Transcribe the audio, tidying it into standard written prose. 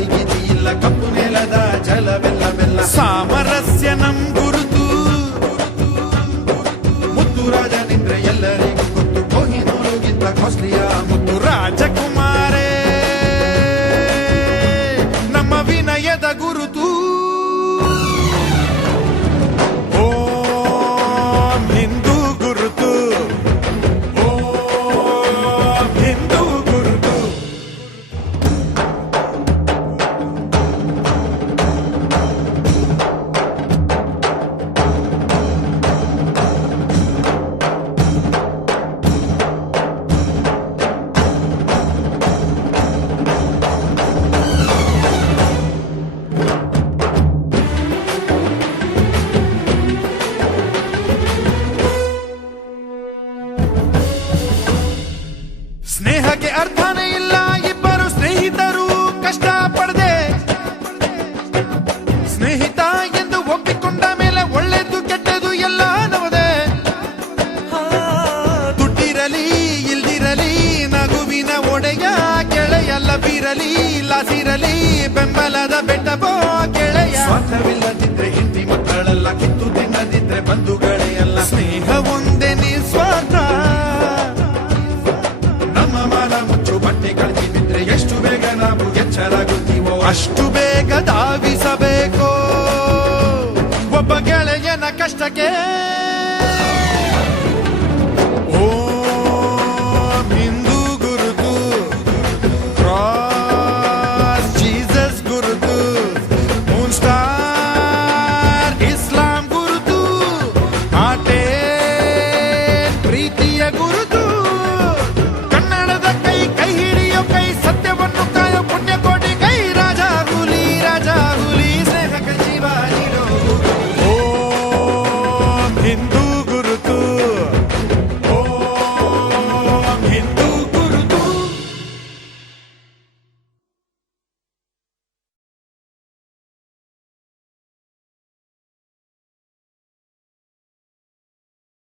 ಜಾತಿ ಗೀತಿ ಇಲ್ಲ ಕಪ್ಪು ನೆಲದ ಜಲವೆಲ್ಲ ಬೆಲ್ಲ ಸಾಮರಸ್ಯ ನಮ್ ಗುರುತು ಮುತ್ತು ರಾಜ ನಿಂದ್ರೆ ಎಲ್ಲರಿಗೂ ಗೊತ್ತು ಕೊಹಿನೂರುಗಿಂತ ಕಾಸ್ಟ್ಲಿಯ ಮುತ್ತು ರಾಜಕುಮಾರೇ ನಮ್ಮ ವಿನಯದ ಗುರುತು ಓಂ ಹಿಂದೂ ಗುರುತು ಓಂ ಹಿಂದೂ ಗುರುತು ಸ್ನೇಹಕ್ಕೆ ಅರ್ಥನೇ ಇಲ್ಲ ಇಬ್ಬರು ಸ್ನೇಹಿತರು ಕಷ್ಟ ಪಡದೆ ಸ್ನೇಹಿತ ಎಂದು ಒಪ್ಪಿಕೊಂಡ ಮೇಲೆ ಒಳ್ಳೆದು ಕೆಟ್ಟದು ಎಲ್ಲ ನವದೆ ದುಡ್ಡಿರಲಿ ಇಲ್ದಿರಲಿ ನಗುವಿನ ಒಡೆಯ ಗೆಳೆಯಲ್ಲ ಬೀರಲಿ ಲಾಸಿರಲಿ ಬೆಂಬಲದ ಬೆಟ್ಟಬೋ ಗೆಳೆಯ ಸ್ವಾರ್ಥವಿಲ್ಲದಿದ್ರೆ ಹೆಂಡತಿ ಮಕ್ಕಳೆಲ್ಲ ಕಿತ್ತು ತಿನ್ನದಿದ್ರೆ ಬಂಧುಗಳೇ ಅಲ್ಲ ಸ್ನೇಹ ಒಂದೇ ನಿಸ್ವಾರ್ಥ ನಮ್ಮ ಮಾನ ಮುಚ್ಚು ಬಟ್ಟೆ ಕಳ್ತಿ ಬಿದ್ರೆ ಎಷ್ಟು ಬೇಗ ನಾವು ಎಚ್ಚರಾಗುತ್ತೀವೋ ಅಷ್ಟು ಬೇಗ ಧಾವಿಸಬೇಕು ಒಬ್ಬ ಗೆಳೆಯನ ಕಷ್ಟಕ್ಕೆ